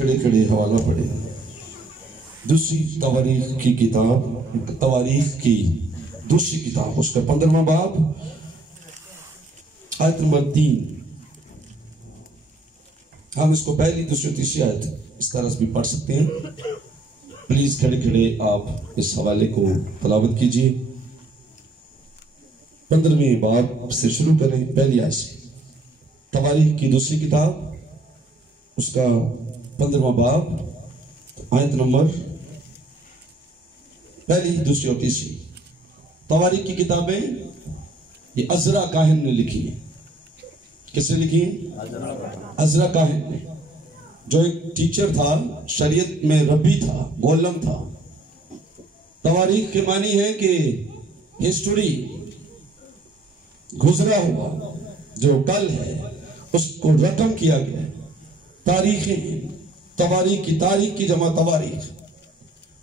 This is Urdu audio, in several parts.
کھڑے کھڑے حوالہ پڑھے. دوسری تواریخ کی دوسری کتاب، اس کا 15واں باب آیت نمبر 3. ہم اس کو پہلی دوسری تیسری آیت اس طرح سے بھی پڑھ سکتے ہیں. پلیز کھڑے کھڑے آپ اس حوالے کو تلاوت کیجئے. 15ویں باب سے شروع کریں، پہلی آیت سے. تواریخ کی دوسری کتاب، اس کا 15واں باب، آیت نمبر پہلی، دوسری اور تیسری. تواریخ کی کتابیں یہ عزرا کاہن نے لکھی ہیں. کس نے لکھی ہیں؟ عزرا کاہن نے، جو ایک ٹیچر تھا، شریعت میں ربی تھا، معلم تھا. تواریخ کے معنی ہے کہ ہسٹوری، گزرا ہوا جو کل ہے اس کو رقم کیا گیا. تاریخیں، تواریخ کی، تاریخ کی جمع تواریخ.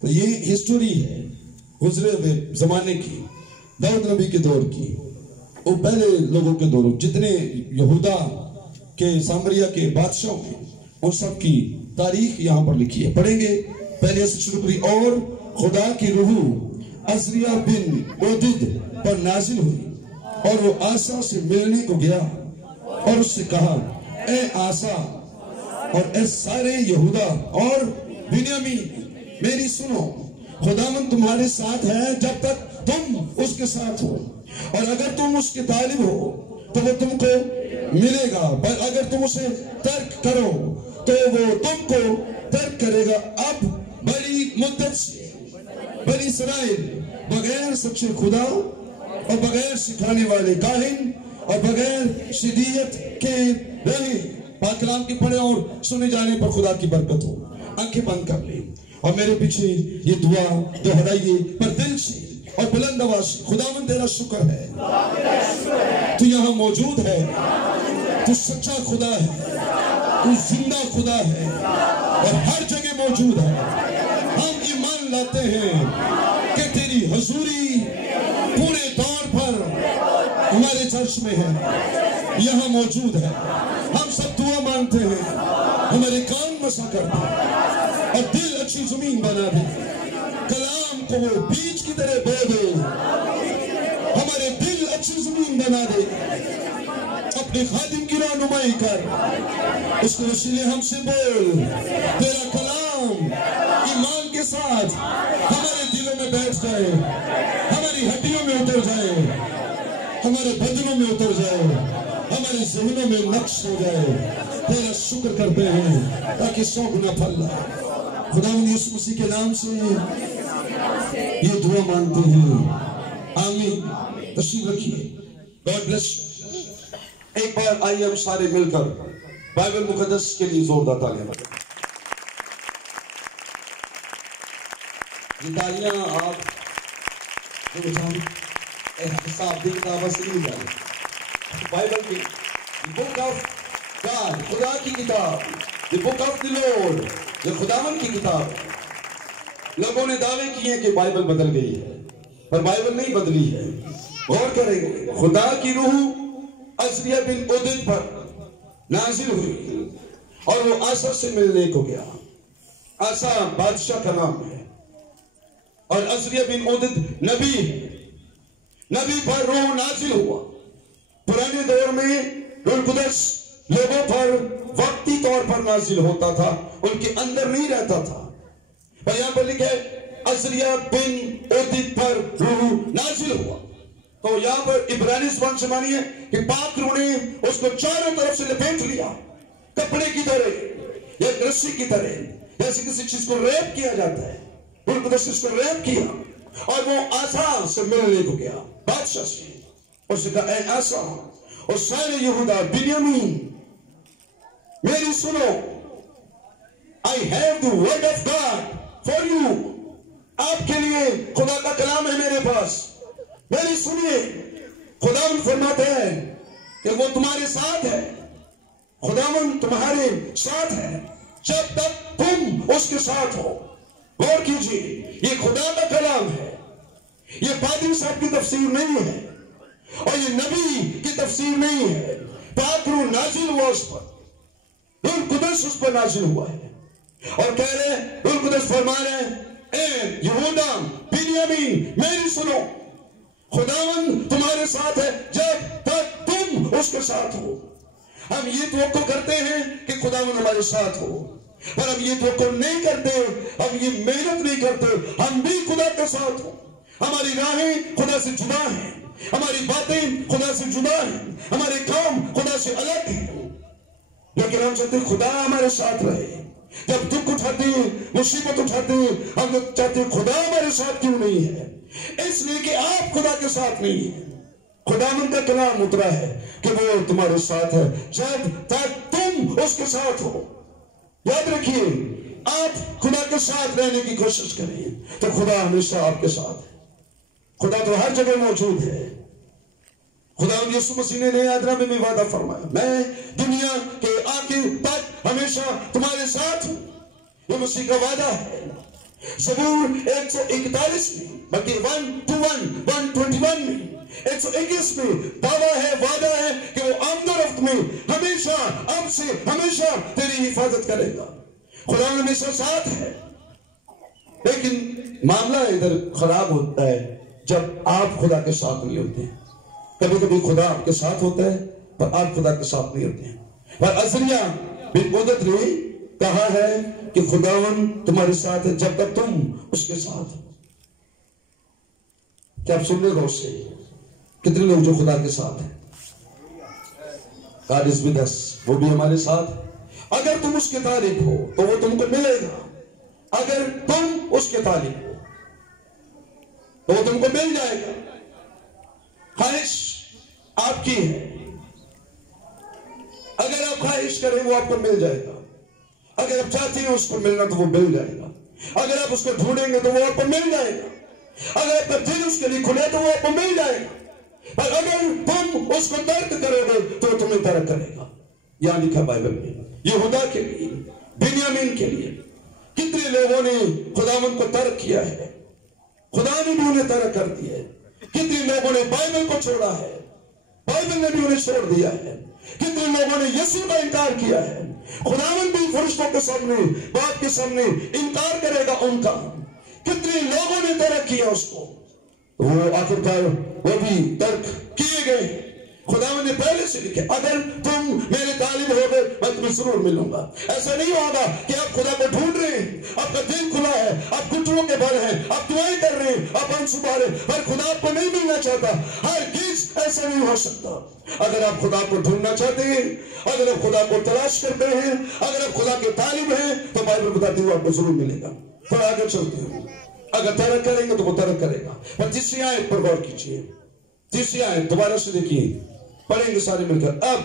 تو یہ ہسٹوری ہے گزرے ہوئے زمانے کی، داؤد نبی کے دور کی، وہ پہلے لوگوں کے دور، جتنے یہودا کے سامریہ کے بادشاہ ہیں ان سب کی تاریخ یہاں پر لکھی ہے. پڑھیں گے پہلے سے شروع کری. اور خدا کی روح عزریہ بن عودد پر نازل ہوئی اور وہ آسا سے ملنے کو گیا اور اس سے کہا، اے آسا اور اے سارے یہودا اور بنیامین، میری سنو. خداوند تمہارے ساتھ ہے جب تک تم اس کے ساتھ ہو، اور اگر تم اس کے طالب ہو تو وہ تم کو ملے گا، پر اگر تم اسے ترک کرو تو وہ تم کو ترک کرے گا. اب بڑی مدت سے بنی اسرائیل بغیر سچے خدا اور بغیر سکھانے والے کاہن اور بغیر شریعت کے رہے. پاک کلام کی پڑھے اور سنے جانے پر خدا کی برکت ہو. آنکھیں بند کر لیں اور میرے پیچھے یہ دعا دہرائیے پر دل سے اور بلند آواز سے. خداوند تیرا شکر ہے تو یہاں موجود ہے، تو سچا خدا ہے، تو زندہ خدا ہے اور ہر جگہ موجود ہے. ہم ایمان لاتے ہیں کہ تیری حضوری پورے طور پر ہمارے چرچ میں ہے، یہاں موجود ہے. ہم سب دعا مانگتے ہیں، ہمارے کان مسا کر دے اور دل اچھی زمین بنا دے. کلام کو وہ بیج کی طرح بو دے، ہمارے دل اچھی زمین بنا دے. اپنے خادم کی رہنمائی کر، اس کے وسیلے ہم سے بول. تیرا کلام ایمان کے ساتھ ہمارے دلوں میں بیٹھ جائے، ہماری ہڈیوں میں اتر جائے، ہمارے بدنوں میں اتر جائے، ہمارے ذہنوں میں نقش ہو جائے. تیرا شکر کرتے ہیں تاکہ 100 گنا پھل لائے. خداوند یسوع مسیح کے نام سے یہ دعا مانگتے ہیں، آمین. تشریف رکھیے. God bless you. ایک بار آئیے ہم سارے مل کر بائبل مقدس کے لیے زوردار تالیاں بجائیں. یہ تالیاں آپ جو بجائیں احتساب دی کتابہ سے نہیں جائیں. بائبل کی بک آف گاڈ، خدا کی کتاب، دی بک آف دی لارڈ، یہ خداوند کی کتاب. لوگوں نے دعوے کیے ہیں کہ بائبل بدل گئی ہے، پر بائبل نہیں بدلی ہے. غور کریں گے. خدا کی روح عزریہ بن عودد پر نازل ہوئی اور وہ آسا سے ملنے کو گیا. آسا بادشاہ کا نام ہے اور عزریہ بن عودد نبی ہے. نبی پر روح نازل ہوا. پرانے دور میں روح القدس لوگوں پر وقتی طور پر نازل ہوتا تھا، ان کے اندر نہیں رہتا تھا. اور یہاں پر لکھے عزریہ بن عودد پر روح نازل ہوا. تو یہاں پر عبرانی زبان سے مانی ہے کہ پاک روح نے اس کو چاروں طرف سے لپیٹ لیا، کپڑے کی طرح یا رسی کی طرح، جیسے کسی چیز کو ریپ کیا جاتا ہے. روح القدس اس کو ریپ کیا اور وہ آسا سے ملنے کو گیا، بادشاہ سے. اس نے کہا، اے آسا اور سارے یہودا بنیامین، میری سنو. I have the word of God for you. آپ کے لیے خدا کا کلام ہے میرے پاس، میری سنیے. خداوند فرماتے ہیں کہ وہ تمہارے ساتھ ہے. خداوند تمہارے ساتھ ہے جب تک تم اس کے ساتھ ہو. غور کیجئے، یہ خدا کا کلام ہے، یہ پادری صاحب کی تفسیر نہیں ہے اور یہ نبی کی تفسیر نہیں ہے. پاک روح نازل ہوا اس پر، روح القدس اس پر نازل ہوا ہے. اور کہہ رہے روح القدس فرما رہے ہیں اے یہودا بنیامین میری سنو، خداوند تمہارے ساتھ ہے جب تک تم اس کے ساتھ ہو۔ ہم یہ توقع کرتے ہیں کہ خداوند ہمارے ساتھ ہو، پر ہم یہ توقع نہیں کرتے، ہم یہ محنت نہیں کرتے ہم بھی خدا کے ساتھ ہوں۔ ہماری راہیں خدا سے جدا ہیں، ہماری باتیں خدا سے جدا ہیں، ہمارے کام خدا سے الگ ہیں، لیکن ہم چاہتے ہیں خدا ہمارے ساتھ رہے۔ جب دکھ اٹھاتے ہیں، مصیبت اٹھاتے ہیں، ہم لوگ چاہتے ہیں خدا ہمارے ساتھ کیوں نہیں ہے؟ اس لیے کہ آپ خدا کے ساتھ نہیں ہیں۔ خداوند کا کلام اترا ہے کہ وہ تمہارے ساتھ ہے جب تک تم اس کے ساتھ ہو۔ یاد رکھیے، آپ خدا کے ساتھ رہنے کی کوشش کریں تو خدا ہمیشہ آپ کے ساتھ ہے۔ خدا تو ہر جگہ موجود ہے۔ خداوند یسوع مسیح نے نئے آدرہ میں وعدہ فرمایا، میں دنیا کے آخر تک ہمیشہ تمہارے ساتھ ہوں۔ یہ مسیح کا وعدہ ہے۔ زبور 141 میں، بلکہ 121 میں، 121 میں دعویٰ ہے، وعدہ ہے کہ وہ آمد و رفت میں ہمیشہ اب سے ہمیشہ تیری حفاظت کرے گا۔ خدا ہمیشہ ساتھ ہے، لیکن معاملہ ادھر خراب ہوتا ہے جب آپ خدا کے ساتھ نہیں ہوتے ہیں۔ کبھی کبھی خدا آپ کے ساتھ ہوتا ہے پر آپ خدا کے ساتھ نہیں ہوتے ہیں۔ پر عزریہ بن بودت نے کہا ہے کہ خداوند تمہارے ساتھ ہے جب تک تم اس کے ساتھ ہو۔ کیا آپ سن رہے غور سے؟ کتنے لوگ جو خدا کے ساتھ ہیں؟ God is with us، وہ بھی ہمارے ساتھ ہے۔ اگر تم اس کے طالب ہو تو وہ تم کو ملے گا۔ اگر تم اس کے طالب ہو تو وہ تم کو مل جائے گا۔ خواہش آپ کی ہے، اگر آپ خواہش کریں وہ آپ کو مل جائے گا۔ اگر آپ چاہتے ہیں اس کو ملنا تو وہ مل جائے گا۔ اگر آپ اس کو ڈھونڈیں گے تو وہ آپ کو مل جائے گا۔ اگر آپ کا دل اس کے لیے کھلے تو وہ آپ کو مل جائے گا۔ اور اگر تم اس کو ترک کرو گے تو وہ تمہیں ترک کرے گا۔ یہاں لکھا بائبل میں، یہودا کے لیے، بنیامین کے لیے کتنے لوگوں نے خداوند کو ترک کیا ہے، خدا نے بھی انہیں ترک کر دیا ہے۔ کتنے لوگوں نے بائبل کو چھوڑا ہے، بائبل نے بھی انہیں چھوڑ دیا ہے۔ کتنے لوگوں نے یسوع کا انکار کیا ہے۔ خداوند بھی فرشتوں کے سامنے، باپ کے سامنے انکار کرے گا ان کا۔ کتنے لوگوں نے ترک کیا اس کو، وہ آخرکار وہ بھی ترک کیے گئے۔ خداوند نے پہلے سے لکھے اگر تم میرے طالب ہو گئے میں تمہیں ضرور ملوں گا۔ ایسا نہیں ہوگا کہ آپ خدا کو ڈھونڈ رہے ہیں، آپ کا دل کھلا ہے، آپ گھٹنوں کے بل ہیں، آپ دعائیں کر رہے ہیں، آپ آنسو بہا رہے ہیں، پر خدا آپ کو نہیں ملنا چاہتا۔ ہرگز ایسا نہیں ہو سکتا۔ اگر آپ خدا کو ڈھونڈنا چاہتے ہیں، اگر آپ خدا کو تلاش کرتے ہیں، اگر آپ خدا کے طالب ہیں تو بائبل بتاتی ہے آپ کو ضرور ملے گا۔ پھر آگے چلتے ہیں، اگر ترک کریں گے تو وہ ترک کرے گا۔ پر تیسری آیت پر غور کیجئے، تیسری آیت دوبارہ سے دیکھیے، پڑھیں گے سارے مل کر۔ اب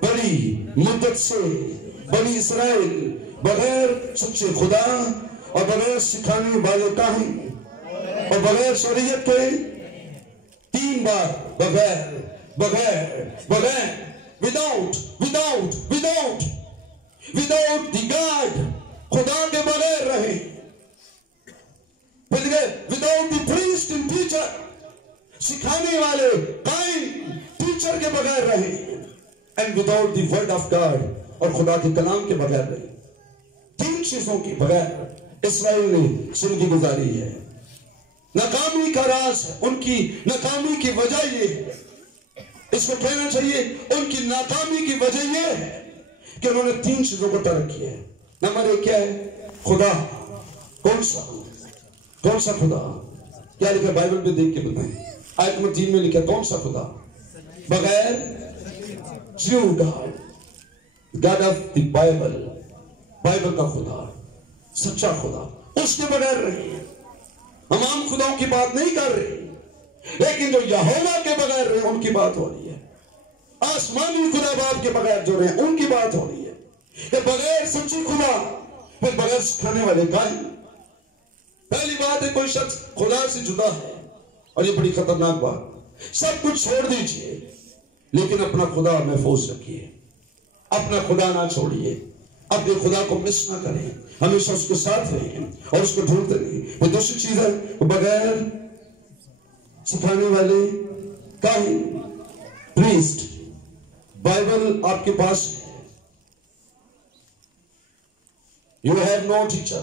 بڑی مدت سے بنی اسرائیل بغیر سچے خدا اور بغیر سکھانے والے کاہن اور بغیر شریعت کے 3 بار بغیر بغیر بغیر without دی گاڈ، خدا کے بغیر رہے، without the priest and teacher، سکھانے والے قائم ٹیچر کے بغیر رہے، and without the word of God، اور خدا کے کلام کے بغیر رہے۔ 3 چیزوں کے بغیر اسرائیل نے زندگی گزاری ہے۔ ناکامی کا راز ہے، ان کی ناکامی کی وجہ یہ ہے، اس کو کہنا چاہیے ان کی ناکامی کی وجہ یہ ہے کہ انہوں نے 3 چیزوں کو ترک کیا ہے۔ نمبر 1 کیا ہے؟ خدا۔ کون سا خدا؟ کیا لکھا بائبل پہ دیکھ کے بتائیں۔ آیت نمبر 3 میں لکھا کون سا خدا؟ بغیر true God of the Bible، Bible کا خدا، سچا خدا، اس کے بغیر رہے ہیں۔ ہم عام خداؤں کی بات نہیں کر رہے، لیکن جو یہوہ کے بغیر رہے ان کی بات ہو رہی ہے۔ آسمانی خدا باپ کے بغیر جو رہے ان کی بات ہو رہی ہے۔ کہ بغیر سچی خدا، پھر بغیر سکھانے والے کاہن۔ پہلی بات ہے کوئی شخص خدا سے جدا ہے، اور یہ بڑی خطرناک بات، سب کچھ چھوڑ دیجئے لیکن اپنا خدا محفوظ رکھیے، اپنا خدا نہ چھوڑیے، اپنے خدا کو مس نہ کریں، ہمیشہ اس کے ساتھ رہیں اور اس کو ڈھونڈتے رہیں۔ پھر دوسری چیز ہے بغیر سکھانے والے کاہن، پریسٹ۔ بائبل آپ کے پاس ہے، You have no teacher.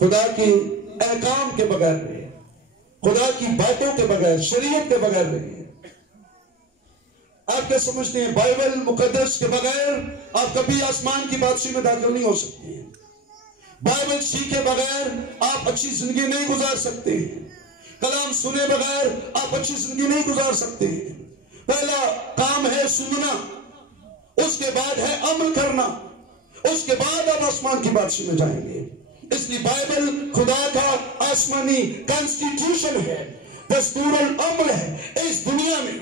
خدا کے احکام کے بغیر رہے، خدا کی باتوں کے بغیر، شریعت کے بغیر رہے۔ آپ کیا سمجھتے ہیں؟ بائبل مقدس کے بغیر آپ کبھی آسمان کی بادشاہی میں داخل نہیں ہو سکتے ہیں۔ بائبل سیکھے بغیر آپ اچھی زندگی نہیں گزار سکتے ہیں۔ کلام سنے بغیر آپ اچھی زندگی نہیں گزار سکتے ہیں۔ پہلا کام ہے سننا، اس کے بعد ہے عمل کرنا، اس کے بعد آپ آسمان کی بادشاہی میں جائیں گے۔ اس لیے بائبل خدا کا آسمانی کانسٹیٹیوشن ہے، دستور العمل ہے اس دنیا میں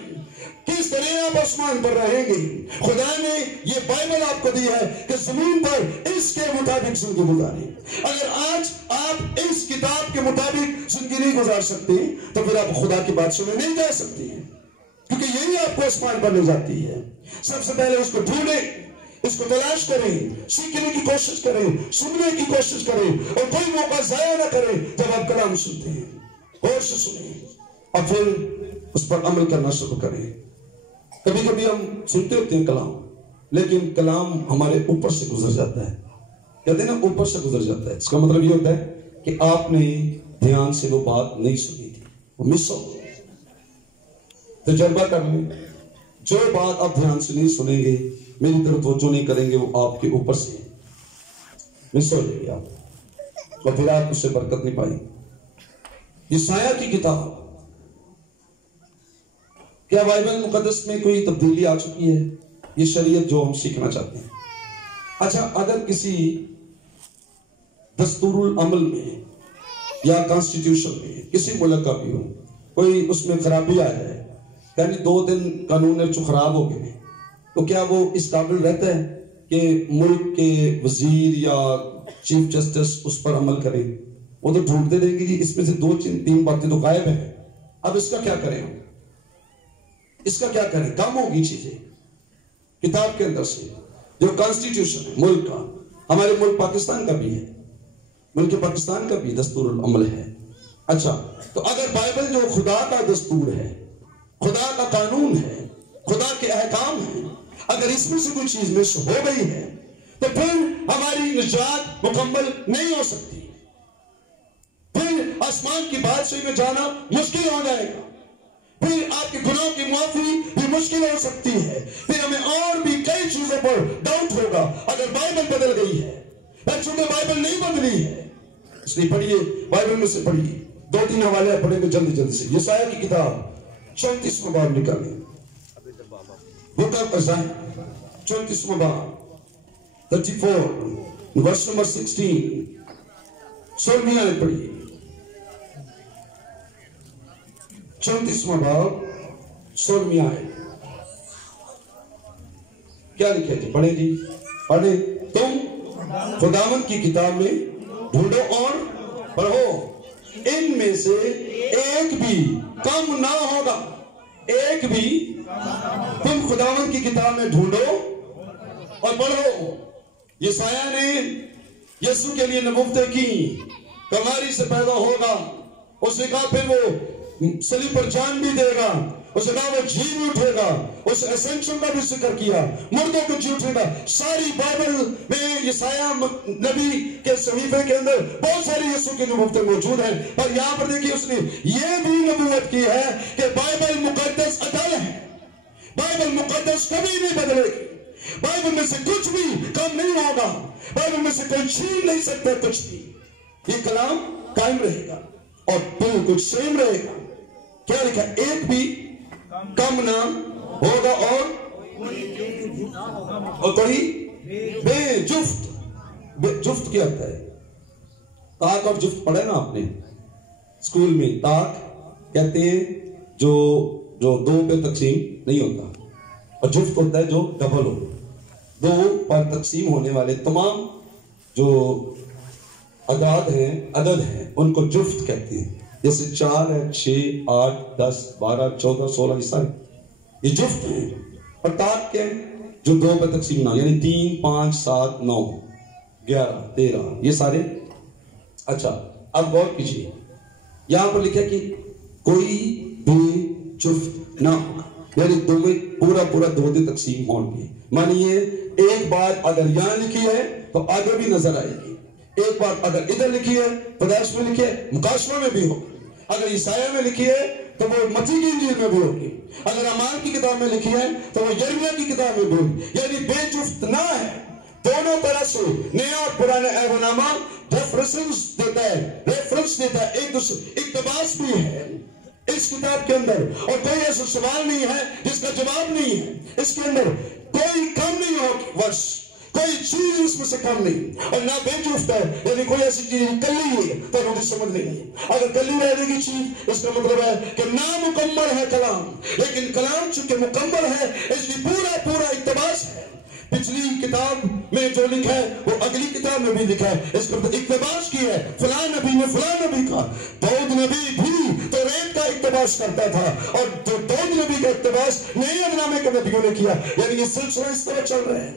کس طرح آپ آسمان پر رہیں گے۔ خدا نے یہ بائبل آپ کو دی ہے کہ زمین پر اس کے مطابق زندگی گزاریں۔ اگر آج آپ اس کتاب کے مطابق زندگی نہیں گزار سکتے تو پھر آپ خدا کی بادشاہی میں نہیں جا سکتے ہیں، کیونکہ یہی آپ کو آسمان پر لے جاتی ہے۔ سب سے پہلے اس کو ڈھونڈیں، اس کو تلاش کریں، سیکھنے کی کوشش کریں، سننے کی کوشش کریں، اور کوئی موقع ضائع نہ کریں جب آپ کلام سنتے ہیں، غور سے سنیں اور پھر اس پر عمل کرنا شروع کریں۔ کبھی کبھی ہم سنتے ہوتے ہیں کلام، لیکن کلام ہمارے اوپر سے گزر جاتا ہے، کہتے ہیں نا اوپر سے گزر جاتا ہے۔ اس کا مطلب یہ ہوتا ہے کہ آپ نے دھیان سے وہ بات نہیں سنی تھی، وہ مس ہو گئی۔ تجربہ کر لیں، جو بات آپ دھیان سے نہیں سنیں گے، میری طرف توجہ نہیں کریں گے، وہ آپ کے اوپر سے مس ہو جائے گی آپ، اور پھر آپ اس سے برکت نہیں پائیں۔ یسایہ کی کتاب، کیا بائبل مقدس میں کوئی تبدیلی آ چکی ہے؟ یہ شریعت جو ہم سیکھنا چاہتے ہیں۔ اچھا، اگر کسی دستور العمل میں یا کانسٹیٹیوشن میں کسی ملک کا بھی ہو، کوئی اس میں خرابی آ جائے، یعنی 2 دن قانون خراب ہو گئے، تو کیا وہ اس قابل رہتا ہے کہ ملک کے وزیر یا چیف جسٹس اس پر عمل کرے؟ وہ تو ڈھونڈتے رہیں گے کہ اس میں سے 2-3 باتیں تو غائب ہیں، اب اس کا کیا کریں ہم؟ اس کا کیا کریں؟ کم ہوگی چیزیں کتاب کے اندر سے جو کانسٹیٹیوشن ہے ملک کا، ہمارے ملک پاکستان کا بھی ہے، ملک پاکستان کا بھی دستور العمل ہے۔ اچھا، تو اگر بائبل جو خدا کا دستور ہے، خدا کا قانون ہے، خدا کے احکام ہیں، اگر اس میں سے کوئی چیز مس ہو گئی ہے تو پھر ہماری نجات مکمل نہیں ہو سکتی، پھر آسمان کی بادشاہی میں جانا مشکل ہو جائے گا، پھر آپ کے گناہوں کی معافی بھی مشکل ہو سکتی ہے، پھر ہمیں اور بھی کئی چیزوں پر ڈاؤٹ ہوگا اگر بائبل بدل گئی ہے۔ چونکہ بائبل نہیں بدلی ہے، اس لیے پڑھیے، بائبل میں سے پڑھیے، 2-3 حوالے پڑھیں گے جلدی جلدی سے۔ یسایہ کی کتاب 34واں باب نکالیں، بک آف ایزائیا 34واں باب 34 ورس نمبر 16، 16ویں آیت پڑھیے۔ 34واں باب 16ویں آیت کیا لکھے جی؟ پڑھیں جی، پڑھیں۔ تم خداوند کی کتاب میں ڈھونڈو اور پڑھو، ان میں سے ایک بھی کم نہ ہوگا، ایک بھی۔ تم خداوند کی کتاب میں ڈھونڈو اور پڑھو۔ یسایہ نے یسوع کے لیے نبوتیں کی، کماری سے پیدا ہوگا، اس نے کہا پھر وہ صلیب پر جان بھی دے گا، اس نے کہا وہ جی بھی اٹھے گا، اس اسینشن کا بھی ذکر کیا، مردوں کو جی اٹھے گا۔ ساری بائبل میں یسایہ نبی کے صحیفے کے اندر بہت ساری یسوع کی نبوتیں موجود ہیں، پر یہاں پر دیکھیے اس نے یہ بھی نبوت کی ہے کہ بائبل مقدس عدل ہے، بائبل مقدس کبھی نہیں بدلے گی، بائبل میں سے کچھ بھی کم نہیں ہوگا، بائبل میں سے کوئی چھین نہیں سکتا کچھ بھی، یہ کلام قائم رہے گا اور بالکل سیم رہے گا۔ کیا لکھا؟ ایک بھی کم نہ ہوگا اور کوئی بے جفت۔ جفت کیا ہوتا ہے؟ طاق اور جفت پڑھے نا آپ نے اسکول میں، طاق کہتے ہیں جو 2 پہ تقسیم نہیں ہوتا، اور جفت ہوتا ہے جو ڈبل ہو، 2 پر تقسیم ہونے والے تمام جو عدد ہیں ان کو جفت کہتے ہیں، جیسے 4 ہے، 6، 8، 10، 12، 14، 16، یہ سارے یہ جفت ہیں۔ اور طاق کے جو 2 پہ تقسیم نہ، یعنی 3، 5، 7، 9، 11، 13، یہ سارے۔ اچھا، اب غور کیجیے، یہاں پر لکھا کہ کوئی بھی جفت نہ ہوگا، یعنی پورا 2 دن تقسیم ہوں گے۔ مانیے ایک بات اگر یہاں لکھی ہے تو آگے بھی نظر آئے گی، ایک بات اگر ادھر لکھی ہے پیدائش میں لکھی ہے مکاشفہ میں بھی ہوگی، اگر عیسائیہ میں لکھی ہے تو وہ متی کی انجیل میں بھی ہوگی، اگر اعمال کی کتاب میں لکھی ہے تو وہ یرمیہ کی کتاب میں بھی ہوگی، یعنی بے جفت نہ ہے، دونوں طرح سے نیا اور پرانا عہد و نامہ ریفرنس دیتا ہے، ایک دوسرے اقتباس بھی ہے اس کتاب کے اندر، اور کوئی ایسا سوال نہیں ہے جس کا جواب نہیں ہے اس کے اندر، کوئی کم نہیں ہو ورس، کوئی چیز اس میں سے کم نہیں، اور نہ بے جفت ہے، یعنی کوئی ایسی چیز کلی ہے تو مجھے سمجھ نہیں ہے، اگر کلی رہنے کی چیز اس کا مطلب ہے کہ نامکمل ہے کلام، لیکن کلام چونکہ مکمل ہے اس کی پورا اقتباس ہے، پچھلی کتاب میں جو لکھا ہے وہ اگلی کتاب میں بھی لکھا ہے، اس کو اقتباس کی ہے، فلاں نبی نے فلاں نبی کا، داؤد نبی بھی توریت کا اقتباس کرتا تھا، اور جو داؤد نبی کا اقتباس نئے عہد نامے کے نبیوں نے کیا، یعنی یہ سلسلہ اس طرح چل رہا ہے،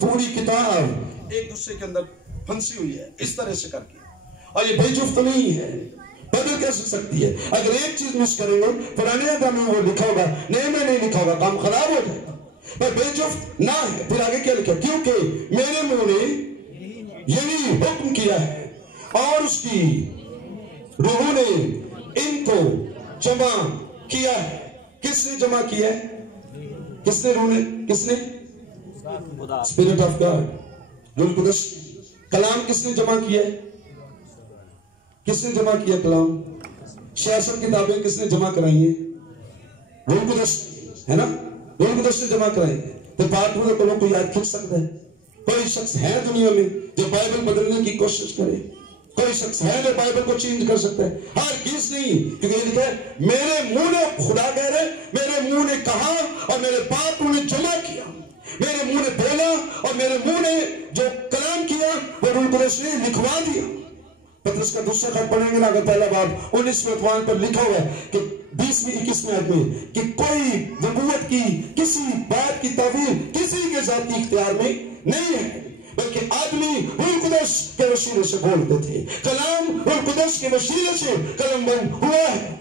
پوری کتاب ایک دوسرے کے اندر پھنسی ہوئی ہے اس طرح سے کر کے، اور یہ بے جفت نہیں ہے، بدل کیسے سکتی ہے؟ اگر ایک چیز مس کریں گے پرانے عہد نامے میں وہ لکھا ہوگا، نئے میں نہیں لکھا ہوگا، کام خراب ہو جائے گا، پر بے جفت نہ ہے، پھر آگے کیا لکھا؟ کیونکہ میرے منہ نے یہی حکم کیا ہے اور اس کی روح نے ان کو جمع کیا ہے، کس نے جمع کیا ہے؟ کس نے؟ روح نے، کس نے؟ اسپرٹ آف گاڈ، روح القدس، کلام کس نے جمع کیا ہے؟ کس نے جمع کیا کلام؟ 66 کتابیں کس نے جمع کرائی ہیں؟ روح القدس ہے نا، روح القدس نے جمع کرائی ہیں، تو بات میں تو کوئی یاد کھینچ سکتا ہے؟ کوئی شخص ہے دنیا میں جو بائبل بدلنے کی کوشش کرے؟ کوئی شخص ہے جو بائبل کو چینج کر سکتا ہے؟ ہر کس نہیں، کیونکہ یہ لکھا ہے میرے منہ نے، خدا کہہ رہے میرے منہ نے کہا اور میرے بات نے جمع کیا، میرے منہ نے بولا اور میرے منہ نے جو کلام کیا وہ روح القدس نے لکھوا دیا۔ پترس کا دوسرا خط پڑھیں گے نا، اگر پہلا باب 19ویں عنوان پر لکھا ہوا ہے کہ 20ویں 21ویں آیت میں کہ کوئی نبوت کی کسی بات کی تعبیر کسی کے ذاتی اختیار میں نہیں ہے، بلکہ آدمی روح القدس کے وسیلے سے بولتے تھے، کلام روح القدس کے وسیلے سے قلم بند ہوا ہے،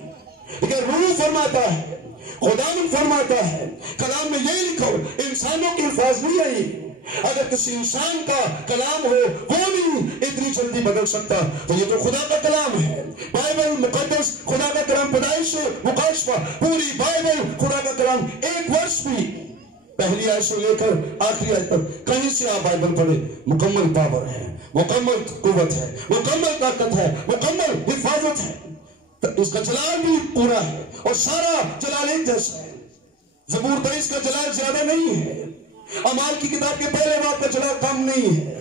لیکن روح فرماتا ہے، خداوند فرماتا ہے، کلام میں یہی لکھا ہو، انسانوں کے الفاظ نہیں آئی، اگر کسی انسان کا کلام ہو وہ نہیں اتنی جلدی بدل سکتا، تو یہ تو خدا کا کلام ہے، بائبل مقدس خدا کا کلام، پیدائش سے مکاشفہ پوری بائبل خدا کا کلام، ایک ورس بھی پہلی آیت سے لے کر آخری آیت تک کہیں سے آپ بائبل پڑھیں، مکمل پاور ہے، مکمل قوت ہے، مکمل طاقت ہے، مکمل حفاظت ہے، اس کا جلال بھی پورا ہے، اور سارا جلال ایک جیسا ہے، زبور 23 کا جلال زیادہ نہیں ہے، اعمال کی کتاب کے پہلے باب کا جلال کم نہیں ہے،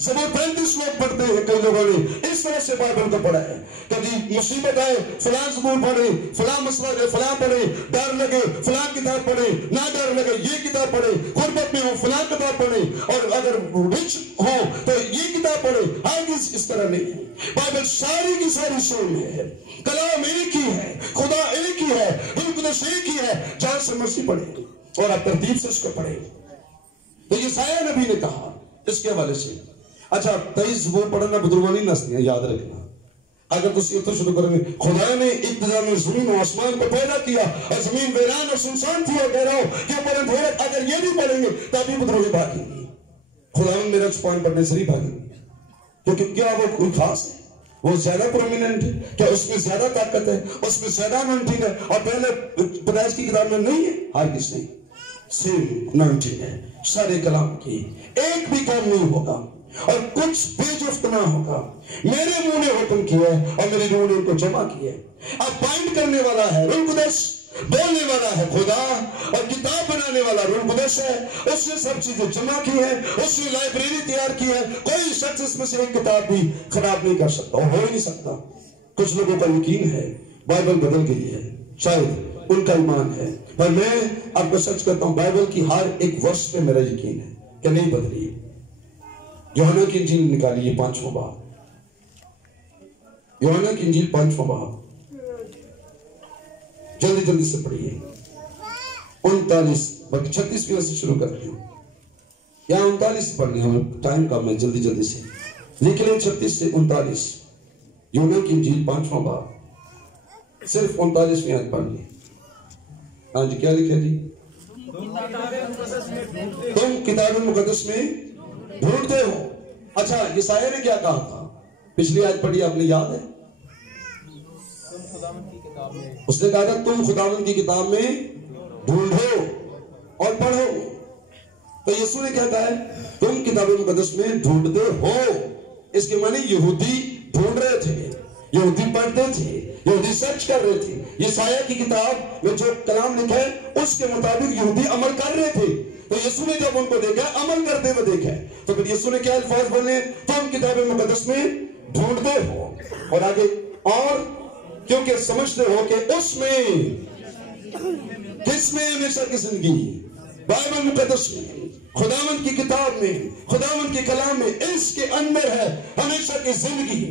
زبور 35 لوگ پڑھتے ہیں، کئی لوگوں نے اس طرح سے بائبل کو پڑھا ہے، کبھی مصیبت آئے فلاں زبور پڑھے، فلاں مسئلہ ہے فلاں پڑھے، ڈر لگے فلاں کتاب پڑھے، نہ ڈر لگے یہ کتاب پڑھے، غربت میں ہو فلاں کتاب پڑھے، اور اگر رچ ہو تو یہ کتاب پڑھے، ہرگز اس طرح نہیں ہے، بائبل ساری کی ساری سیم ہے، کلام ایک ہی ہے، خدا ایک ہی ہے، روح القدس ایک ہی ہے، جہاں سے مرضی پڑھے اور آپ ترتیب سے اس کو پڑھیں۔ تو یسایہ نبی نے کہا اس کے حوالے سے، اچھا 23 زبور پڑھنا بزرگوں نہیں نسلیاں یاد رکھنا، اگر تسی اتنا شروع کریں گے خدا نے ابتدا میں زمین و آسمان کو پیدا کیا اور زمین ویران اور سنسان تھی اور کہہ رہا ہو کہ اوپر اندھیرت، اگر یہ بھی پڑھیں گے تبھی بدروہی بھاگیں گی، خدا نے میرا چپان پڑھنے سے نہیں بھاگیں گے، کیونکہ کیا وہ کوئی خاص ہے، وہ زیادہ پرومیننٹ ہے، کیا اس میں زیادہ طاقت ہے، اس میں زیادہ اناؤنٹنگ ہے، اور پہلے پیدائش کی کتاب میں نہیں ہے، ہرگز نہیں، سیم اناؤنٹنگ ہے سارے کلام کی، ایک بھی کام نہیں ہوگا اور کچھ بے جفت نہ ہوگا، میرے منہ نے حکم کیا ہے اور میری روح نے ان کو جمع کیا ہے، اب بائنڈ کرنے والا ہے روح القدس، بولنے والا ہے خدا، اور کتاب بنانے والا روح القدس ہے، اس نے سب چیزیں جمع کی ہیں، اس نے لائبریری تیار کی ہے، کوئی شخص اس میں سے ایک کتاب بھی خراب نہیں کر سکتا اور ہو ہی نہیں سکتا۔ کچھ لوگوں کا یقین ہے بائبل بدل گئی ہے، شاید ان کا ایمان ہے، پر میں آپ کو سچ کہتا ہوں بائبل کی ہر ایک ورس پہ میرا یقین ہے کہ نہیں بدلی۔ یوحنا کی انجیل نکالیے 5واں باب، یوحنا کی انجیل 5واں باب، جلدی جلدی سے پڑھیے، 39 بلکہ 36 سے شروع کر رہی ہوں، یا 39 سے پڑھنی ہمیں ٹائم کم ہے، جلدی جلدی سے لکھ لیں 36 سے 39، یوحنا کی انجیل 5واں باب، صرف 39ویں آیت پڑھنی ہے۔ ہاں جی کیا لکھا جی؟ تم کتاب مقدس میں ڈھونڈتے ہو اچھا یسایہ نے کیا کہا تھا؟ پچھلی آیت پڑھی آپ نے یاد ہے؟ اس نے کہا تھا تم خداوند کی کتاب میں ڈھونڈو اور پڑھو. تو یسوع نے کیا کہا ہے؟ تم کتاب مقدس میں ڈھونڈتے ہو. اس کے معنی یہودی ڈھونڈ رہے تھے, یہودی پڑھتے تھے, یہودی سرچ کر رہے تھے. یسایہ کی کتاب میں جو کلام لکھا ہے اس کے مطابق یہودی عمل کر رہے تھے. تو یسوع نے جب ان کو دیکھا, عمل کرتے ہوئے دیکھا, تو پھر یسوع نے کیا الفاظ بولے؟ تم کتاب مقدس میں ڈھونڈتے ہو. اور آگے, اور کیونکہ سمجھتے ہو کہ اس میں, کس میں ہمیشہ کی زندگی, بائبل مقدس میں, خداوند کی کتاب میں, خداوند کے کلام میں, اس کے اندر ہے ہمیشہ کی زندگی.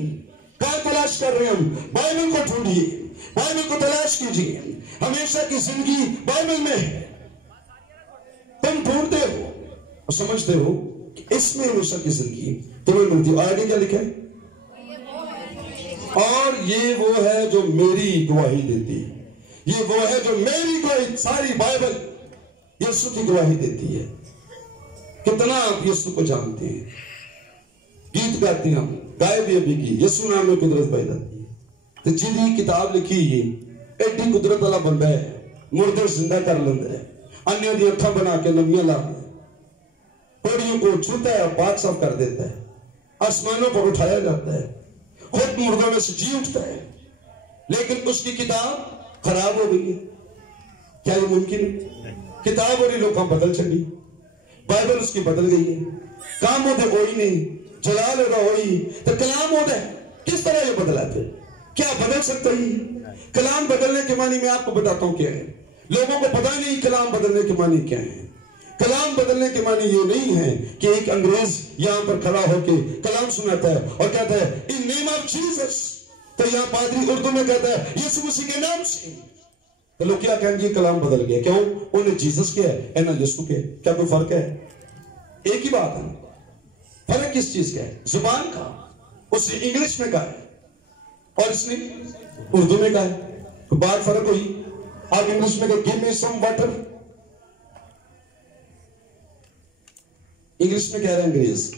کیا تلاش کر رہے ہیں ہم؟ بائبل کو ڈھونڈیے, بائبل کو تلاش کیجیے. ہمیشہ کی زندگی بائبل میں ہے. تم ڈھونڈتے ہو اور سمجھتے ہو کہ اس میں ہمیشہ کی زندگی تمہیں ملتی ہے. آگے کیا لکھا ہے؟ اور یہ وہ ہے جو میری گواہی دیتی ہے. یہ وہ ہے جو میری گواہی, ساری بائبل یسوع کی گواہی دیتی ہے. کتنا آپ یسوع کو جانتے ہیں؟ گیت گاتے ہیں ہم, گائے بھی ابھی کی, یسوع نام میں قدرت پائی جاتی ہے. تو جی کتاب لکھی یہ ایڈی قدرت والا بندہ ہے, مردے زندہ کر لیندہ ہے, انیہ دی اکھاں بنا کے نمیاں لاتا ہے, پڑیوں کو چھوتا ہے اور پاک صاف کر دیتا ہے, آسمانوں پر اٹھایا جاتا ہے, خود مردوں میں سے جی اٹھتا ہے. لیکن اس کی کتاب خراب ہو گئی ہے. کیا یہ ممکن ہے؟ کتاب اور یہ لوگاں بدل چلی, بائبل اس کی بدل گئی ہے. کام ہوتے ہوئی نہیں, جلال ہوتا ہوئی, تو کلام ہوتا ہے. کس طرح یہ بدلا تھے؟ کیا بدل سکتا ہی؟ کلام بدلنے کے معنی میں آپ کو بتاتا ہوں کیا ہے. لوگوں کو پتہ نہیں کلام بدلنے کے معنی کیا ہے. کلام بدلنے کے معنی یہ نہیں ہے کہ ایک انگریز یہاں پر کھڑا ہو کے کلام سناتا ہے اور کہتا ہے ان نیم آف جیسس, تو یہاں پادری اردو میں کہتا ہے یسوع مسیح کے نام سے, تو لوگ کیا کہیں گے؟ کلام بدل گیا. کیوں؟ انہیں جیسس کیا ہے, اینا یسوع کے. کیا کوئی فرق ہے؟ ایک ہی بات ہے. فرق کس چیز کا ہے؟ زبان کا. اس نے انگلش میں کہا ہے اور اس نے اردو میں کہا ہے. بات فرق ہوئی. آپ انگلش میں کہا give me some water, English میں کہہ رہے ہیں انگریز,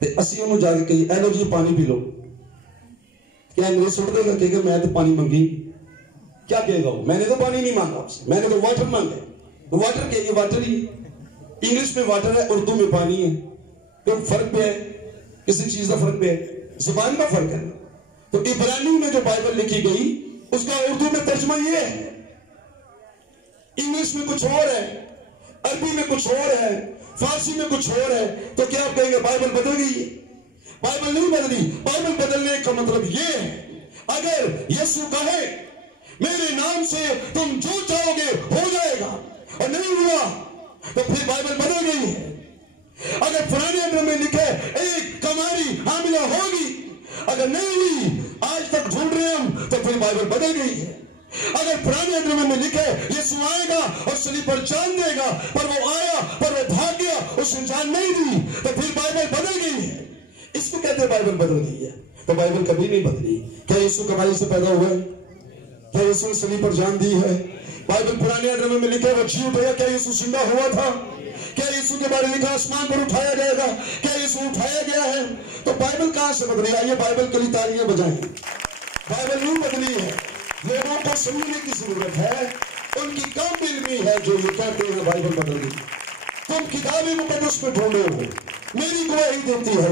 اسی انہوں جا کے کہی اے لو جی پانی پی لو. کیا انگریز سوڑ دے گا کہ میں تو پانی منگی؟ کیا کہے گا وہ؟ میں نے تو پانی نہیں مانگا آپ سے, میں نے تو واٹر مانگا. واٹر کیا؟ یہ واٹر ہی. انگلش میں واٹر ہے, اردو میں پانی ہے. تو فرق پہ ہے, کسی چیز کا فرق پہ ہے, زبان کا فرق ہے. تو عبرانی میں جو بائبل لکھی گئی اس کا اردو میں ترجمہ یہ ہے, انگلش میں کچھ اور ہے, عربی میں کچھ اور ہے, فارسی میں کچھ اور ہے. تو کیا آپ کہیں گے بائبل بدل گئی ہے؟ بائبل نہیں بدلی. بائبل بدلنے کا مطلب یہ ہے اگر یسوع کہے میرے نام سے تم جو چاہو گے ہو جائے گا, اور نہیں ہوا تو پھر بائبل بدل گئی ہے. اگر پرانے عہد میں لکھے ایک کماری حاملہ ہوگی, اگر نہیں ہوئی آج تک ڈھونڈ رہے ہم, تو پھر بائبل بدل گئی ہے. اگر پرانے عہد میں لکھے یسوع آئے گا اور صلیب پر جان دے گا, پر وہ آیا پر وہ بھاگ گیا, اس نے جان نہیں دی, تو پھر بائبل بدل گئی ہے. اس کو کہتے ہیں بائبل بدل گئی ہے. تو بائبل کبھی نہیں بدلی. کیا یسوع کمائی سے پیدا ہوا ہے؟ کیا یسوع نے صلیب پر جان دی ہے؟ بائبل پرانے عہد میں لکھے وہ جی اٹھا. کیا یسوع زندہ ہوا تھا؟ کیا یسوع کے بارے لکھا آسمان پر اٹھایا جائے گا؟ کیا یسوع اٹھایا گیا ہے؟ تو بائبل کہاں سے بدلی؟ آئیے بائبل کے لیے تالیاں بجائیں. بائبل نہیں بدلی ہے. لوگوں کو سمجھنے کی ضرورت ہے, ان کی کم علمی ہے جو یہ کہتے ہیں بائبل بدل گئی. تم کتاب مقدس میں ڈھونڈے ہو, میری گواہی دیتی ہے,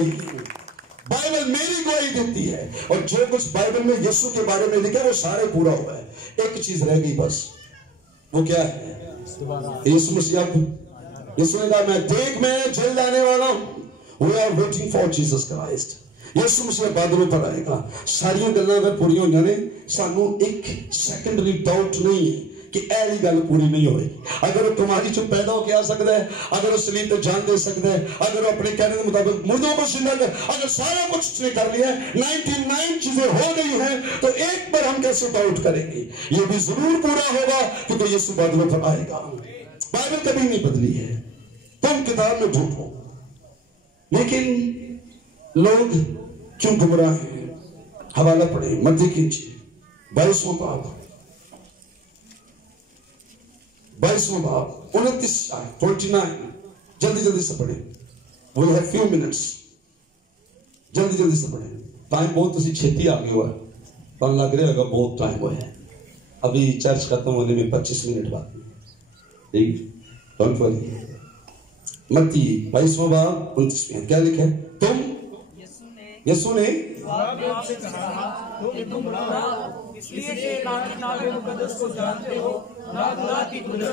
بائبل میری گواہی دیتی ہے, اور جو کچھ بائبل میں یسوع کے بارے میں لکھا ہے وہ سارے پورا ہوا ہے. ایک چیز رہ گئی بس, وہ کیا ہے؟ یسوع مسیح. یسوع نے کہا میں دیکھ میں جلد آنے والا ہوں. We are waiting for Jesus Christ. یسوع مسیح بادلوں پر آئے گا. ساری گلاں اگر پوری ہو جانے, سانو ایک سیکنڈری ڈاؤٹ نہیں ہے کہ ایلی گل پوری نہیں ہوئے. اگر وہ تمہاری جو پیدا ہو کے آ سکتا ہے, اگر وہ صلیب پہ جان دے سکتا ہے, اگر وہ اپنے کہنے کے مطابق مردوں کو زندہ کر, اگر سارا کچھ اس نے کر لیا ہے, 99 چیزیں ہو گئی ہیں, تو ایک پر ہم کیسے ڈاؤٹ کریں گے؟ یہ بھی ضرور پورا ہوگا کیونکہ یسوع بادلوں پر آئے گا. بائبل کبھی نہیں بدلی ہے. تم کتاب میں ڈھونڈو, لیکن لوگ کیوں گمراہ ہیں؟ حوالہ پڑھیں, متی کیجیے 22واں باب, 22واں باب 29 آیت 29. جلدی جلدی سے پڑھیں. We have few minutes. جلدی جلدی سے پڑھیں. ٹائم بہت اسی چھتی آگے ہوا ہے. پن لگ رہا ہوگا بہت ٹائم ہوا ہے. ابھی چرچ ختم ہونے میں 25 منٹ بعد. ٹھیک ڈونٹ وری. متی 22واں باب 29 کیا لکھا ہے؟ تم یسوع نے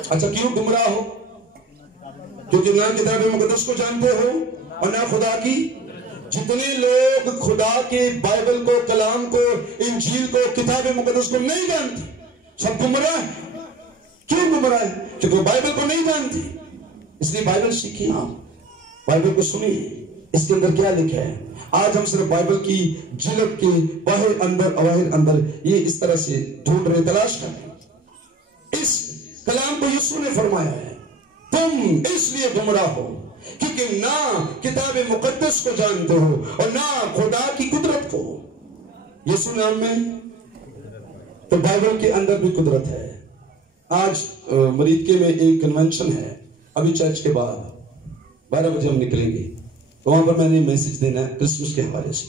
اچھا کیوں گمراہ ہو؟ کیونکہ نہ کتاب مقدس کو جانتے ہو اور نہ خدا کی. جتنے لوگ خدا کے بائبل کو، کلام کو، انجیل کو، کتاب مقدس کو نہیں جانتے سب گمراہ ہیں. کیوں گمراہ ہیں؟ کیونکہ وہ بائبل کو نہیں جانتے. اس لیے بائبل سیکھیں، آپ بائبل کو سنیں اس کے اندر کیا لکھا ہے. آج ہم صرف بائبل کی جلد کے باہر اندر اواہر اندر یہ اس طرح سے ڈھونڈ رہے، تلاش کر رہے. اس کلام کو یسوع نے فرمایا ہے تم اس لیے گمراہ ہو کیونکہ نہ کتاب مقدس کو جانتے ہو اور نہ خدا کی قدرت کو. یسوع نام میں تو بائبل کے اندر بھی قدرت ہے. آج مریدکے میں ایک کنونشن ہے، ابھی چرچ کے بعد 12 بجے ہم نکلیں گے. تو وہاں پر میں نے میسج دینا ہے کرسمس کے حوالے سے.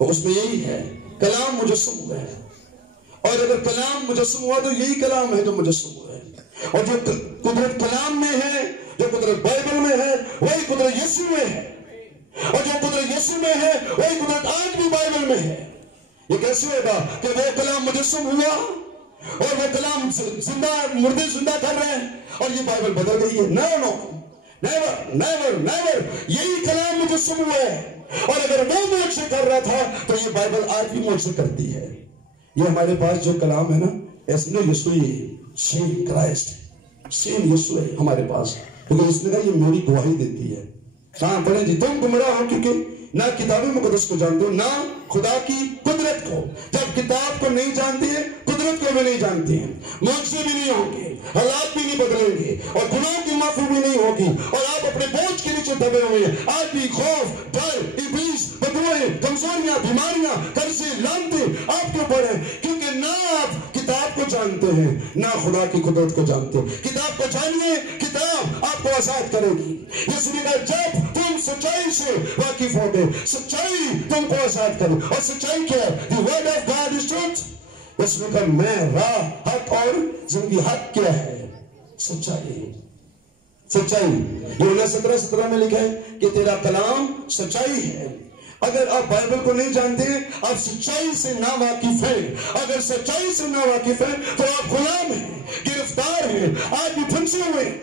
تو اس میں یہی ہے کلام مجسم ہوا ہے، اور اگر کلام مجسم ہوا تو یہی کلام ہے جو مجسم ہوا ہے. اور جو قدرت کلام میں ہے، جو قدرت بائبل میں ہے، وہی قدرت یسوع میں ہے. اور جو قدرت یسوع میں ہے وہی قدرت آج بھی بائبل میں ہے. یہ کیسے ہوگا کہ وہ کلام مجسم ہوا اور وہ کلام زندہ، مردے زندہ کر رہے ہیں اور یہ بائبل بدل گئی ہے؟ نو نو، نیور نیور نیور. یہی کلام مجسم ہوا ہے، اور اگر وہ معجزے کر رہا تھا تو یہ بائبل آج بھی معجزے کرتی ہے. یہ ہمارے پاس جو کلام ہے نا، اس میں یسوع سیم کرائسٹ، سیم یسوع ہے ہمارے پاس. کیونکہ اس نے کہا یہ میری گواہی دیتی ہے. ہاں پڑھیں جی. تم گمراہ ہو کیونکہ نہ کتاب مقدس کو جانتے ہو نہ خدا کی قدرت کو. جب کتاب کو نہیں جانتے ہیں، قدرت کو بھی نہیں جانتے ہیں، معجزے بھی نہیں ہوں گے، حالات بھی نہیں بدلیں گے، اور گناہوں کی معافی بھی نہیں ہوگی، اور آپ اپنے بوجھ کے نیچے دبے ہوئے ہیں. آج بھی خوف، ڈر، ابلیس، بدوئیں، کمزوریاں، بیماریاں، قرضے، لعنتیں آپ کے اوپر ہیں کیونکہ نہ آپ کتاب کو جانتے ہیں نہ خدا کی قدرت کو جانتے ہیں. کتاب کو جانیے، کتاب آپ کو آزاد کرے گی. اس لیے جب تم سچائی سے واقف ہو گے، سچائی تم کو آزاد کرے. اور سچائی کیا ہے؟ The word of God is truth. اس میں کہا میں راہ، حق اور زندگی. حق کیا ہے؟ سچائی. سچائی یوحنا 17:17 میں لکھا ہے کہ تیرا کلام سچائی ہے. اگر آپ بائبل کو نہیں جانتے ہیں، آپ سچائی سے نا واقف ہیں. اگر سچائی سے نا واقف ہیں تو آپ غلام ہیں، گرفتار ہیں، آج بھی پھنسے ہوئے ہیں.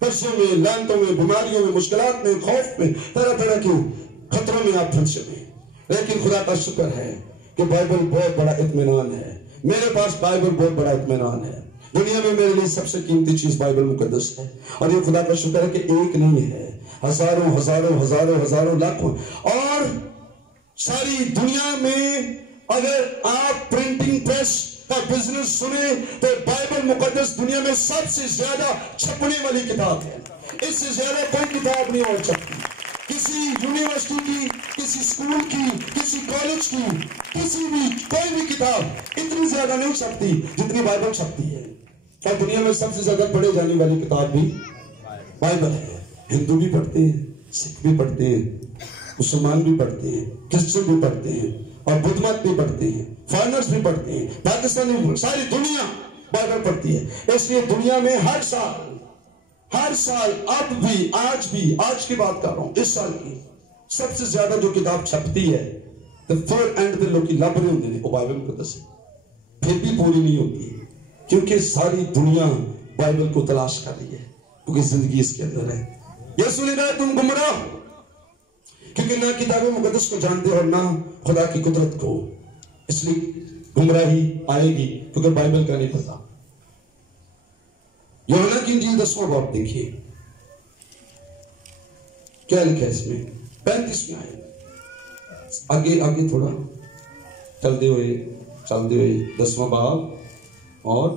قرضوں میں، لعنتوں میں، بیماریوں میں، مشکلات میں، خوف میں، طرح طرح کے خطروں میں آپ پھنسے ہوئے ہیں. لیکن خدا کا شکر ہے کہ بائبل بہت بڑا اطمینان ہے. میرے پاس بائبل بہت بڑا اطمینان ہے. دنیا میں میرے لیے سب سے قیمتی چیز بائبل مقدس ہے. اور یہ خدا کا شکر ہے کہ ایک نہیں ہے، ہزاروں ہزاروں ہزاروں ہزاروں لاکھوں. اور ساری دنیا میں اگر آپ پرنٹنگ پریس کا بزنس سنیں تو بائبل مقدس دنیا میں سب سے زیادہ چھپنے والی کتاب ہے. اس سے زیادہ کوئی کتاب نہیں ہو سکتی. کسی یونیورسٹی کی، کسی اسکول کی، کسی کالج کی، کسی بھی کوئی بھی کتاب اتنی زیادہ نہیں چھپتی جتنی بائبل چھپتی ہے. اور دنیا میں سب سے زیادہ پڑھے جانے والی کتاب بھی بائبل ہے. ہندو بھی پڑھتے ہیں، سکھ بھی پڑھتے ہیں، مسلمان بھی پڑھتے ہیں، کرسچن بھی پڑھتے ہیں، اور بدھ مت بھی پڑھتے ہیں، فارنرز بھی پڑھتے ہیں، پاکستانی، ساری دنیا بائبل پڑھتی ہے. اس لیے دنیا میں ہر سال اب بھی، آج کی بات کر رہا ہوں، اس سال کی سب سے زیادہ جو کتاب چھپتی ہے لوگ کی لب رہے ہوتے ہیں وہ بائبل مقدس ہے. پھر بھی پوری نہیں ہوتی کیونکہ ساری دنیا بائبل کو تلاش کر رہی ہے کیونکہ زندگی اس کے اندر ہے. یسوع نے کہا تم گمراہ ہو کیونکہ نہ کتاب مقدس کو جانتے اور نہ خدا کی قدرت کو. اس لیے گمراہی آئے گی کیونکہ بائبل کا نہیں پتا. یوحنا کی انجیل 10واں باب دیکھیے کیا لکھا ہے اس میں. 35 میں آئے آگے تھوڑا چلتے ہوئے 10واں باب اور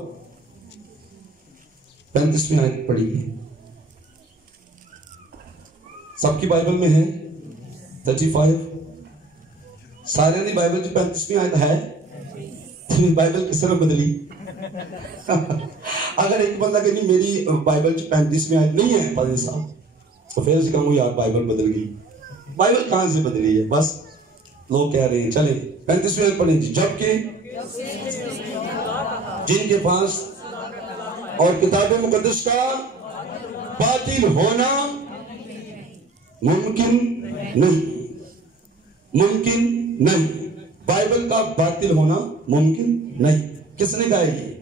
35 آیت پڑھیے. سب کی بائبل میں ہے 35. سارے نے بائبل کی 35 آیت ہے. بائبل کس طرح بدلی؟ اگر ایک بندہ کہ نہیں میری بائبل 35 آیت نہیں ہے پادری صاحب تو پھر سے کہوں یار بائبل بدل گئی. بائبل کہاں سے بدلی ہے؟ بس لوگ کہہ رہے ہیں چلیں 35ویں پڑھیں جی. جبکہ جن کے پاس اور کتاب مقدس کا باطل ہونا ممکن نہیں. بائبل کا باطل ہونا ممکن نہیں. کس نے کہا ہے یہ؟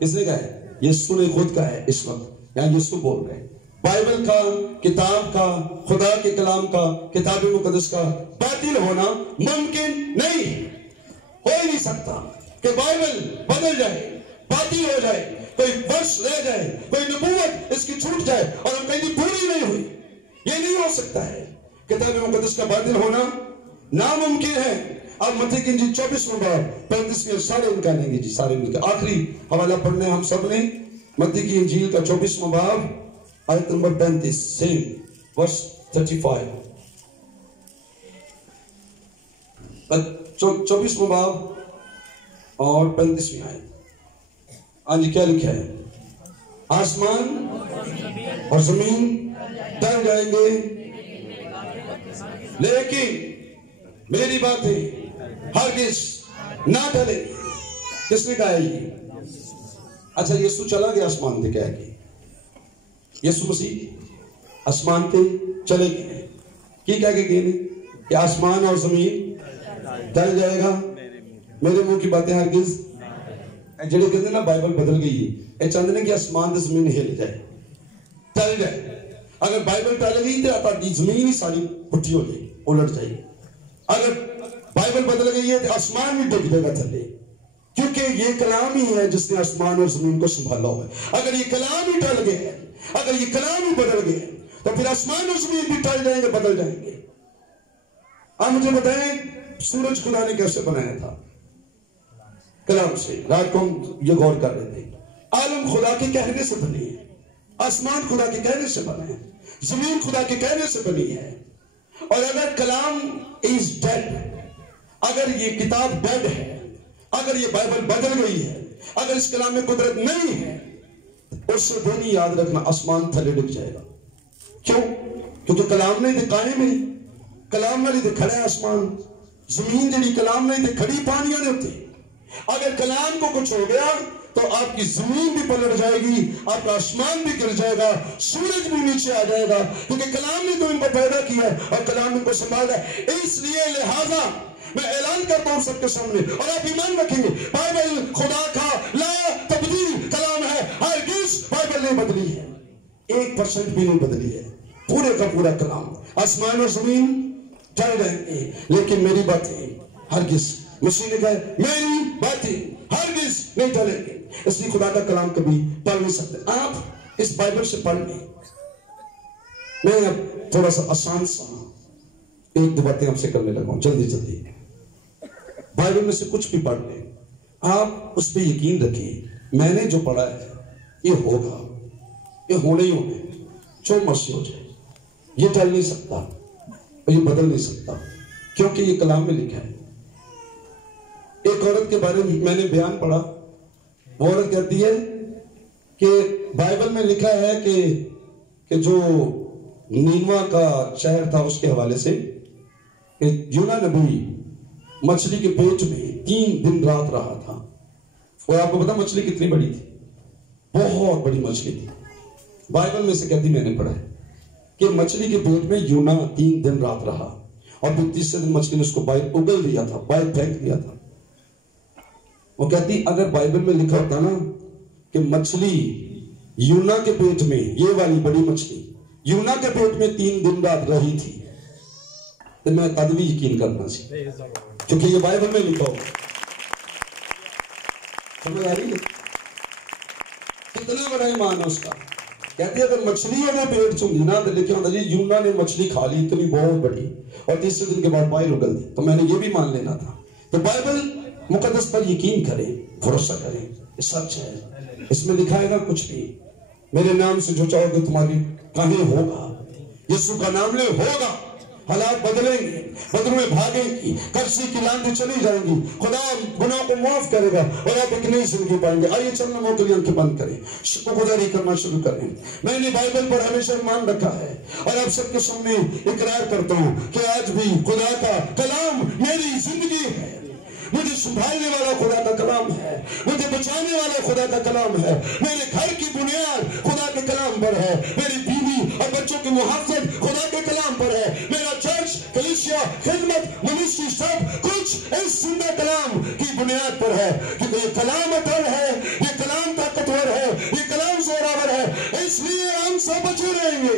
کس نے کہا ہے؟ یسوع نے خود کہا ہے اس وقت. یہاں یسوع بول رہے ہیں بائبل کا، کتاب کا، خدا کے کلام کا، کتاب مقدس کا باطل ہونا ممکن نہیں. ہو ہی نہیں سکتا کہ بائبل بدل جائے، باطل ہو جائے، کوئی ورس رہ جائے، کوئی نبوت اس کی چھوٹ جائے اور ہم کہیں پوری نہیں ہوئی. یہ نہیں ہو سکتا ہے. کتاب مقدس کا باطل ہونا ناممکن ہے. اب متی کی انجیل 24واں باب 35ویں سارے نکالیں گے جی، سارے مل کے. آخری حوالہ پڑھنے ہم سب نے متی کی انجیل کا 24واں باب آیت نمبر 35 سیم ورس 35. 24واں باب اور 35ویں آیت. ہاں جی کیا لکھا ہے؟ آسمان اور زمین ڈر جائیں گے لیکن میری باتیں ہرگز نہ ڈلے. کس نے کہا یہ؟ اچھا یسوع چلا گیا آسمان پہ، کیا کہ یسوع مسیح آسمان پہ چلے گئے. کی کہہ کے گئے کہ آسمان اور زمین ڈل جائے گا، میرے منہ کی باتیں ہرگز. جڑے کہتے ہیں نا بائبل بدل گئی ہے، یہ چاہتے ہیں کہ آسمان تے زمین ہل جائے، ٹل جائے. اگر بائبل ٹل گئی تو زمین ہی ساری پٹھی ہو جائے، الٹ جائے. اگر بائبل بدل گئی ہے تو آسمان بھی ڈگ جائے گا تھلے، کیونکہ یہ کلام ہی ہے جس نے آسمان اور زمین کو سنبھالا ہوا ہے. اگر یہ کلام ہی ٹل گئے، اگر یہ کلام ہی بدل گئے تو پھر آسمان اور زمین بھی ٹل جائیں گے، بدل جائیں گے. آپ مجھے بتائیں سورج خدا نے کیسے بنایا تھا؟ کلام سے. رات کو ہم یہ غور کر رہے تھے. عالم خدا کے کہنے سے بنی ہے، آسمان خدا کے کہنے سے بنا ہے، زمین خدا کے کہنے سے بنی ہے. اور اگر کلام is dead، اگر یہ کتاب ڈیڈ ہے، اگر یہ بائبل بدل گئی ہے، اگر اس کلام میں قدرت نہیں ہے، اس سے دونی یاد رکھنا آسمان تھلے ڈگ جائے گا. کیوں؟ کیونکہ کلام نہیں تھے قائم ہے، کلام نہیں تھے کھڑے آسمان، زمین جڑی کلام نہیں تھے کھڑی پانیاں نہیں ہوتی. اگر کلام کو کچھ ہو گیا تو آپ کی زمین بھی پلٹ جائے گی، آپ کا آسمان بھی گر جائے گا، سورج بھی نیچے آ جائے گا، کیونکہ کلام نے تو ان کو پیدا کیا ہے اور کلام ان کو سنبھالا ہے. اس لیے لہذا میں اعلان کرتا ہوں سب کے سامنے، اور آپ ایمان رکھیں گے بائبل خدا کا لا تبدیل کلام ہے. ہرگز بائبل نہیں بدلی ہے، 1% بھی نہیں بدلی ہے. پورے کا پورا کلام. آسمان اور زمین ٹل جائیں گے لیکن میری باتیں ہرگز، مسیح نے کہا میری باتیں ہرگز نہیں ٹلیں گے. اس لیے خدا کا کلام کبھی پڑھ نہیں سکتے. آپ اس بائبل سے پڑھ لیں. میں اب تھوڑا سا آسان سا ایک دو باتیں آپ سے کرنے لگا ہوں جلدی جلدی. بائبل میں سے کچھ بھی پڑھ لیں، آپ اس پہ یقین رکھیں میں نے جو پڑھا ہے یہ ہوگا، یہ ہونے ہی ہونے، جو مرضی ہو جائے. یہ ٹل نہیں سکتا اور یہ بدل نہیں سکتا کیونکہ یہ کلام میں لکھا ہے. ایک عورت کے بارے میں نے بیان پڑھا. وہ عورت کہتی ہے کہ بائبل میں لکھا ہے کہ جو نینوا کا شہر تھا اس کے حوالے سے کہ یونا نبی مچھلی کے پیٹ میں 3 دن رات رہا تھا. اور آپ کو پتا مچھلی کتنی بڑی تھی؟ بہت بڑی مچھلی تھی. بائبل میں سے کہتی میں نے پڑھا ہے کہ مچھلی کے پیٹ میں یونا 3 دن رات رہا اور پھر تیسرے دن مچھلی نے اس کو باہر اگل دیا تھا، باہر پھینک دیا تھا. وہ کہتی اگر بائبل میں لکھا ہوتا نا کہ مچھلی یونا کے پیٹ میں، یہ والی بڑی مچھلی یونا کے پیٹ میں 3 دن رات رہی تھی تو میں تب بھی یقین کرنا سی، کیونکہ یہ بائبل میں لکھا ہو. سمجھ آ رہی ہے کتنا بڑا ایمان ہے اس کا. کہتے ہیں اگر مچھلی اگر پیٹ چونگی نا تو لکھا ہوتا جی یونا نے مچھلی کھا لی اتنی بہت بڑی اور تیسرے دن کے بعد باہر اگل دی. تو میں نے یہ بھی مان لینا تھا. تو بائبل مقدس پر یقین کریں، بھروسہ کریں، یہ سچ ہے. اس میں لکھا ہے نا کچھ بھی میرے نام سے جو چاہو گے تمہاری کہیں ہوگا. یسوع کا نام لے ہوگا. حالات بدلیں گے، بدلوں میں بھاگیں گی، کرسی کی لاندیں چلی جائیں گی، خدا گناہ کو معاف کرے گا اور آپ ایک نئی زندگی پائیں گے۔ آئیے چلنا موقع لیا آنکھیں بند کریں، شکر گزاری کرنا شروع کریں۔ میں نے بائبل پر ہمیشہ ایمان رکھا ہے اور آپ سب کے سامنے اقرار کرتا ہوں کہ آج بھی خدا کا کلام میری زندگی ہے۔ مجھے سنبھالنے والا خدا کا کلام ہے، مجھے بچانے والا خدا کا کلام ہے، میرے گھر کی بنیاد خدا کے کلام پر ہے، میری بیوی اور بچوں کی محافظت خدا کے کلام پر ہے، میرا چرچ، کلیسیا، خدمت، منسٹری سب کچھ اس زندہ کلام کی بنیاد پر ہے، کیونکہ یہ کلام اٹل ہے، یہ کلام طاقتور ہے، یہ کلام زوراور ہے، اس لیے ہم سب بچے رہیں گے،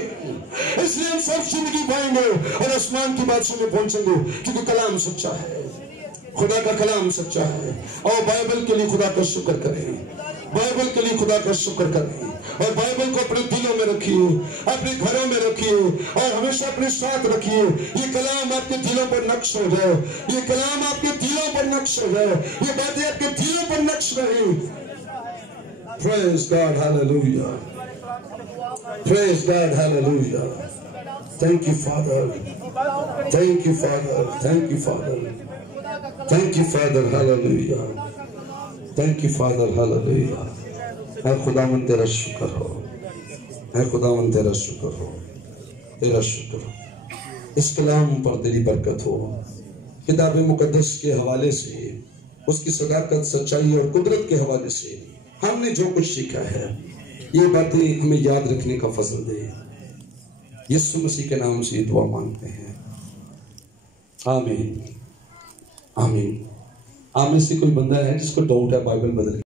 اس لیے ہم سب زندگی پائیں گے اور آسمان کی بادشاہ میں پہنچیں گے، کیونکہ کلام سچا ہے، خدا کا کلام سچا ہے۔ اور بائبل کے لیے خدا کا شکر کریں، بائبل کے لیے خدا کا شکر کریں، اور بائبل کو اپنے دلوں میں رکھیے، اپنے گھروں میں رکھیے اور ہمیشہ اپنے ساتھ رکھیے۔ یہ کلام آپ کے دلوں پر نقش ہو جائے، یہ کلام آپ کے دلوں پر نقش ہو جائے، یہ باتیں آپ کے دلوں پر نقش رہیں۔ Praise God, hallelujah. Praise God, hallelujah. Thank you, Father. Thank you, Father. Thank you, Father. Thank you, Father, hallelujah. Thank you, Father, hallelujah. اے خداوند تیرا شکر ہو، اے خداوند تیرا شکر ہو، تیرا شکر ہو۔ اس کلام پر تیری برکت ہو، کتاب مقدس کے حوالے سے، اس کی صداقت، سچائی اور قدرت کے حوالے سے ہم نے جو کچھ سیکھا ہے، یہ باتیں ہمیں یاد رکھنے کا فضل دے۔ یسوع مسیح کے نام سے یہ دعا مانگتے ہیں، آمین آمین۔ آپ میں سے کوئی بندہ ہے جس کو ڈاؤٹ ہے بائبل بدل